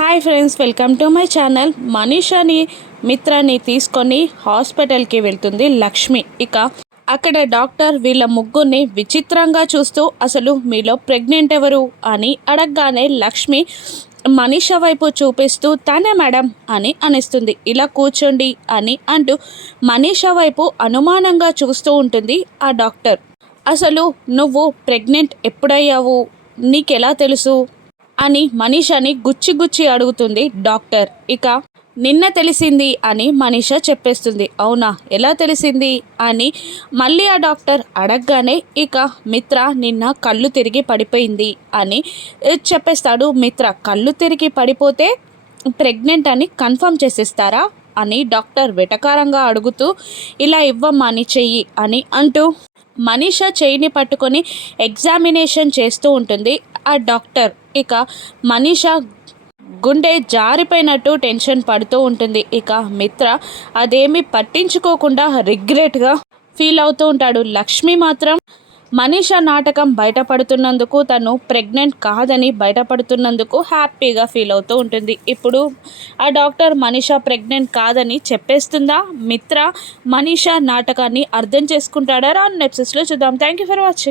Hi friends welcome to my channel. మనీషాని మిత్రాన్ని తీసుకొని హాస్పిటల్కి వెళ్తుంది లక్ష్మి. ఇక అక్కడ డాక్టర్ వీళ్ళ ముగ్గురిని విచిత్రంగా చూస్తూ అసలు మీలో ప్రెగ్నెంట్ ఎవరు? అని అడగగానే లక్ష్మి మనీష వైపు చూపిస్తూ తనే మేడం అని అనిస్తుంది. ఇలా కూర్చోండి అని అంటూ మనీషా వైపు అనుమానంగా చూస్తూ ఉంటుంది ఆ డాక్టర్. అసలు నువ్వు ప్రెగ్నెంట్ ఎప్పుడయ్యావు? నీకెలా తెలుసు? అని మనీషాని గుచ్చి గుచ్చి అడుగుతుంది డాక్టర్. ఇక నిన్న తెలిసింది అని మనీష చెప్పేస్తుంది. అవునా? ఎలా తెలిసింది? అని మళ్ళీ ఆ డాక్టర్ అడగగానే ఇక మిత్ర నిన్న కళ్ళు తిరిగి పడిపోయింది అని చెప్పేస్తాడు మిత్ర. కళ్ళు తిరిగి పడిపోతే ప్రెగ్నెంట్ అని కన్ఫర్మ్ చేసేస్తారా? అని డాక్టర్ వెటకారంగా అడుగుతూ ఇలా ఇవ్వమ్మని చెయ్యి అని అంటూ మనీష చేయిని పట్టుకొని ఎగ్జామినేషన్ చేస్తూ ఉంటుంది. ఆ డాక్టర్. ఇక మనీష గుండె జారిపోయినట్టు టెన్షన్ పడుతూ ఉంటుంది. ఇక మిత్ర అదేమి పట్టించుకోకుండా రిగ్రెట్గా ఫీల్ అవుతూ ఉంటాడు. లక్ష్మి మాత్రం మనీష నాటకం బయటపడుతున్నందుకు తను ప్రెగ్నెంట్ కాదని బయటపడుతున్నందుకు హ్యాపీగా ఫీల్ అవుతూ ఉంటుంది. ఇప్పుడు ఆ డాక్టర్ మనీష ప్రెగ్నెంట్ కాదని చెప్పేస్తుందా? మిత్ర మనీషా నాటకాన్ని అర్థం చేసుకుంటాడా? రాను నెప్సెస్లో చూద్దాం. Thank you for watching.